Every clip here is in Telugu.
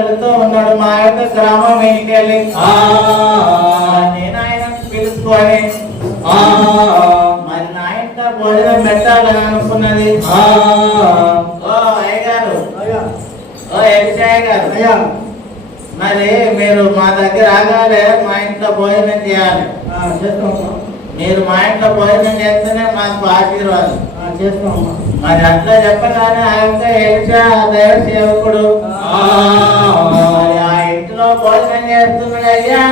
వెళుతూ ఉన్నాడు మా యొక్క గ్రామం వెనక్కి వెళ్ళి నేను ఆయన పిలుచుకొని మరి నా ఇంట్లో భోజనం పెట్టాలని అనుకున్నది. ఓ అయ్యగారు, ఓ ఎలిసాయ గారు, మరి మీరు మా దగ్గర ఆగాలి, మా ఇంట్లో భోజనం చేయాలి. మీరు మా ఇంట్లో భోజనం చేస్తేనే మాకు ఆశీర్వాదం చేస్తామమ్మా. మరి అట్లా చెప్పగానే ఆ యొక్క ఎలిసా దైవ సేవకుడు మరి ఆ ఇంట్లో భోజనం చేస్తున్నాడు. అయ్యా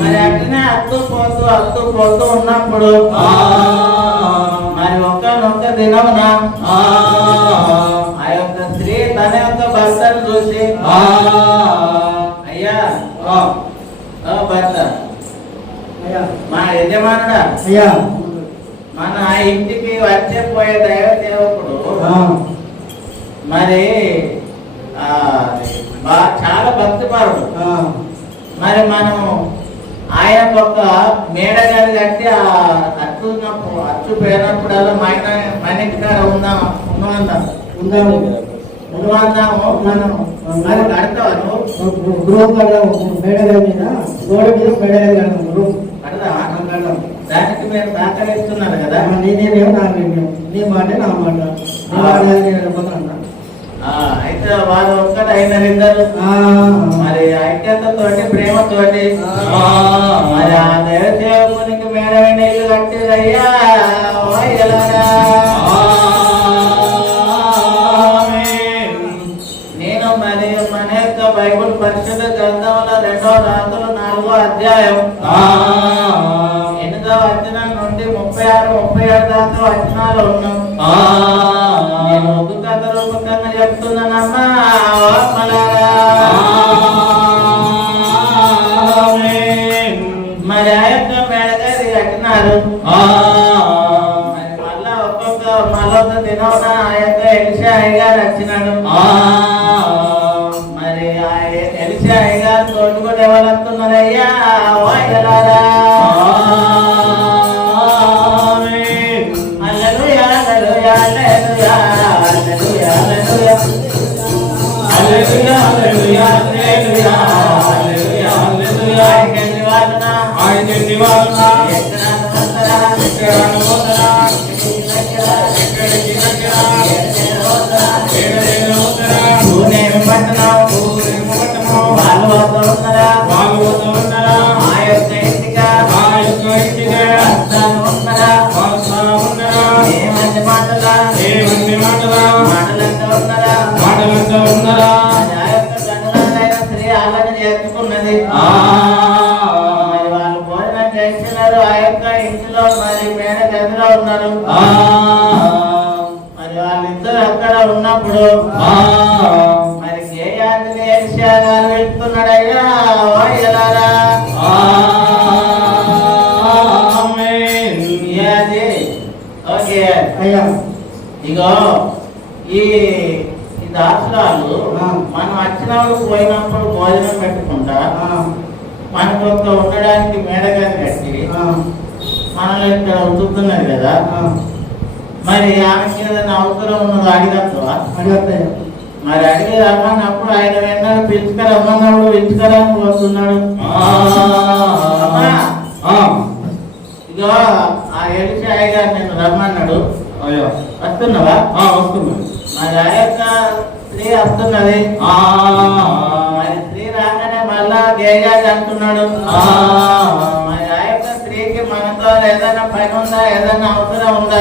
మరి అట్లనే అత్తు పోతూ ఉన్నప్పుడు మరి ఒక్కనొక్క దినమున ఆ యొక్క స్త్రీ తన యొక్క భర్తను చూసి, అయ్యా భర్త, మా యజమానుడా, మన ఇంటికి వచ్చే పోయే దైవ సేవకుడు మరి చాలా భక్తిపరుడు. మరి మనం ఆయన ఒక మేడ గది కట్టి అచ్చు పోయినప్పుడల్లా మన ఇంటి కాడ ఉందాము మనం అది కడతావు. గృహం మేడ గది మీద గోడ మీద మేడ గది కడతావా? దానికి మీరు సహకరిస్తున్నారు కదా. నేనేమో నీ మాట నా మాట అయితే వాళ్ళు ఒక్కటి అయినారు ఇద్దరు. మరి ఐక్యతతోటి ప్రేమతోటి మరి ఆ దైవ సేవకునికి మేడమైన ఇల్లు కట్టేదయ్యా. నేను మరి మన యొక్క బైబుల్ పరిశుద్ధ గ్రంథంలో 2వ రాజులు 4వ అధ్యాయం 8వ వచనం నుండి 36 దాకా వచనాలు ఉన్నాం. నేను ఒక కథ రూపకంగా చెప్తున్నానమ్మా. మరి ఆ యొక్క మేడగది కట్టినారు. మరి మళ్ళా ఒక్క దినమున ఆ యొక్క ఎలిసా అయ్యగారు వచ్చినాడు. మరి ఆ ఎలిసా అయ్యగారు తోటి కూడా ఎవరు వస్తున్నారయ్యా? వాళ్ళు భోజనం చేస్తున్నారు ఆ యొక్క ఇంటిలో. మరి మేడ గదిలో ఉన్నారు. మరి వాళ్ళిద్దరు అక్కడ ఉన్నప్పుడు మరి గేయాన్ని ఎలిసా గారు వెళ్తున్నాడయ్యా. ఓకే అయ్యా, ఇగో ఈ దాసరాలు మనం వచ్చినప్పుడు పోయినప్పుడు భోజనం పెట్టుకుంటా మనకు ఒక ఉండడానికి మేడగాని కట్టి మనల్ని ఇక్కడ ఉంటున్నది కదా. మరి ఆమెకి ఏదైనా అవసరం ఉన్నది అడిగత్తవా? అడిగత్తాయి. మరి అడిగి రమ్మన్నప్పుడు ఆయన వెంటనే పిలుచుకరమ్మన్నప్పుడు పిలుచుకరానికి వస్తున్నాడు. ఇగో ఆ ఎలిసా అయ్యగారు నేను రమ్మన్నాడు. వస్తున్నావా? వస్తున్నా. మరి ఆ యొక్క స్త్రీ వస్తున్నది. మరి స్త్రీ రాగానే మళ్ళా గేయాది అంటున్నాడు. మరి ఆ యొక్క స్త్రీకి మనతో ఏదైనా పని ఉందా, ఏదైనా అవసరం ఉందా?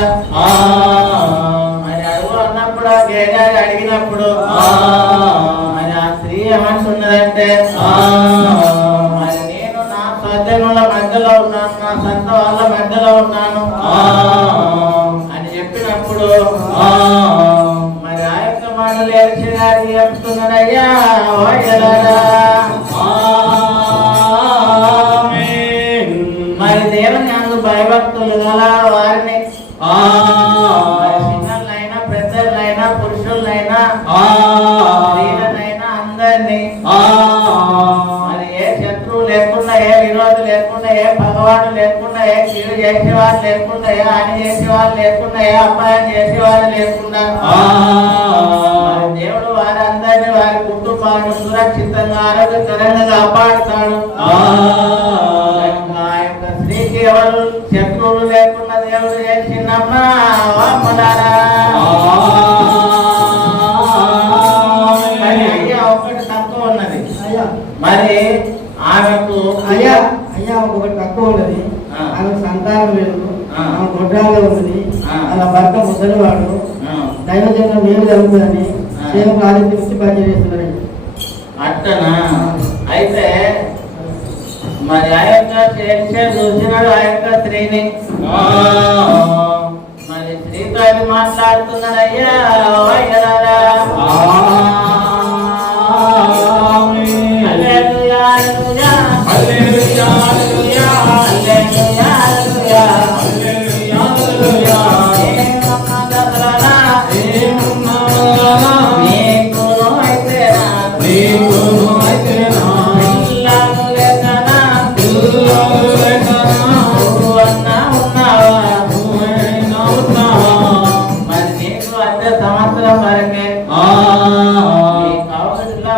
మరి అడుగు అన్నప్పుడు ఆ గేయాది అడిగినప్పుడు మరి ఆ స్త్రీ ఏమంటున్నదంటే, మరి నేను నా స్వజనుల మధ్యలో ఉన్నాను, నా సొంత వాళ్ళ మధ్యలో ఉన్నాను అని చెప్పినప్పుడు మరి ఆ యొక్క మాటలు ఎలిసా గారికి చెప్తున్నాడయ్యా. మరి దేవుని అందు భయభక్తులు గల వారిని చిన్నలైనా పెద్దలైనా పురుషులైనా స్త్రీలనైనా అందరినీ మరి ఏ శత్రువు లేకుండా లేకుండా, ఏ విరోధి లేకుండా, ఏ భగవాను లేకుండా, ఏ కీడు చేసేవాళ్ళు లేకుండా, ఏ హాని చేసేవాళ్ళు లేకుండా, ఏ అపాయం చేసేవాళ్ళు లేకుండా దేవుడు వారందరినీ వారి కుటుంబాన్ని సురక్షితంగా ఆరోగ్యకరంగా కాపాడుతాడు. ఆ యొక్క స్త్రీకి ఎవరు శత్రువులు లేకుండా దేవుడు చేసిందమ్మా. ఒకటి తక్కువ ఉన్నది మరి ఆమెకు. అయ్యా ఒకటి తక్కువ ఉన్నది, ఆమె సంతానం లేదు, ఆమె గొడ్రాలు ఉన్నది, అలా భర్త ముసలివాడు, దైవజనం మేలు జరుగుతుందని సేవకు ఆదిత్య పనిచేస్తున్నాడు. అట్టనా? అయితే మరి ఆ యొక్క చూసినాడు ఆ యొక్క స్త్రీని. మరి స్త్రీతో అది మాట్లాడుతున్నాడు. అయ్యా సంవత్సరం వరకే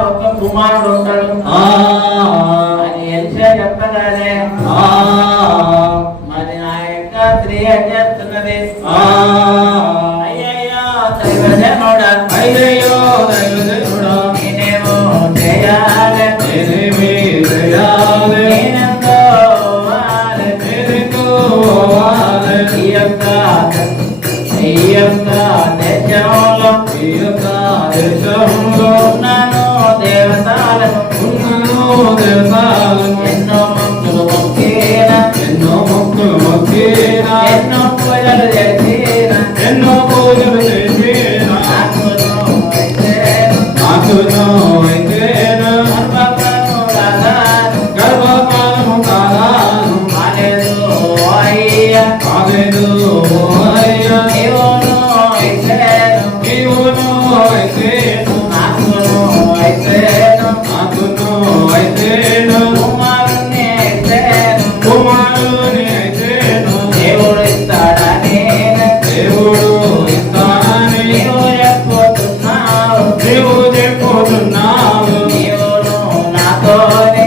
ఒక కుమారుడు ఉంటాడు అని ఎలిసా చెప్పగానే మరి ఆ యొక్క స్త్రీ ఏం చేస్తున్నది? అయ్యయ్యో దైవజనుడా, అయ్యయ్యో దైవజనుడా, నేనేమో చేయాలి, నేనెంతో ఈ యొక్క దేశంలో ఉన్నాను దేవతాలను ఎన్నో మొక్కులు మొక్కినా, ఎన్నో పూజలు చేసినా, గర్భఫలము కాదాను కాలేదు అయ్యా. దేవుడు ఇస్తాడని చెప్పుతున్నావు. నీవు నాతోనే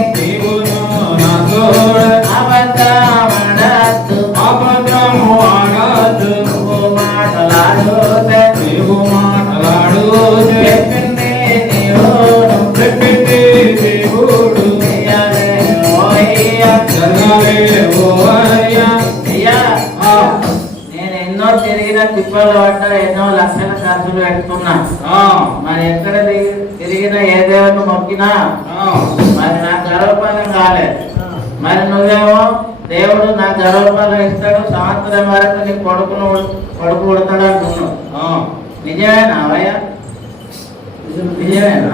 అబద్ధము ఆడద్దు. నువ్వు మాటలాడు చెప్పింది దేవుడు నేను ఎన్నో తిరిగిన తిప్పలు పడ్డా, ఎన్నో లక్షల ఖర్చులు పెట్టుకున్నా. మరి ఎక్కడ తిరిగిన ఏ దేవుని మొక్కినా మరి నాకు గర్వఫలం కాలేదు. మరి నువ్వేమో దేవుడు నాకు గర్వఫలం ఇస్తాడు, సంవత్సరం వరకు నీ కొడుకు పుడతాడు అంటున్నావు. నిజమేనా అవయ్యా? నిజమేనా?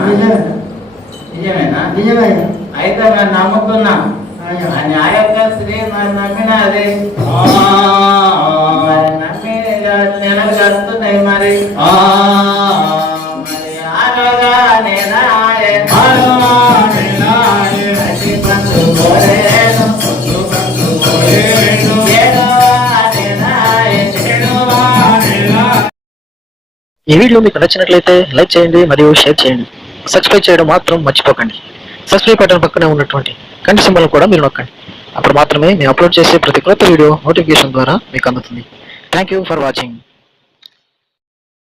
అయితే మరి నమ్ముతున్నా అని ఆ యొక్క స్త్రీ మరి నమ్మిన అది మరి నమ్మి నెలలు గడుస్తున్నాయి. మరి ఆలోగా నేనాయే ఈ వీడియో మీకు నచ్చినట్లయితే లైక్ చేయండి మరియు షేర్ చేయండి. సబ్స్క్రైబ్ చేయడం మాత్రం మర్చిపోకండి. సబ్స్క్రైబ్ బటన్ పక్కనే ఉన్నటువంటి గంట సింబల్ కూడా మీరు నొక్కండి. అప్పుడు మాత్రమే మేము అప్లోడ్ చేసే ప్రతి కొత్త వీడియో నోటిఫికేషన్ ద్వారా మీకు అందుతుంది. Thank you for watching.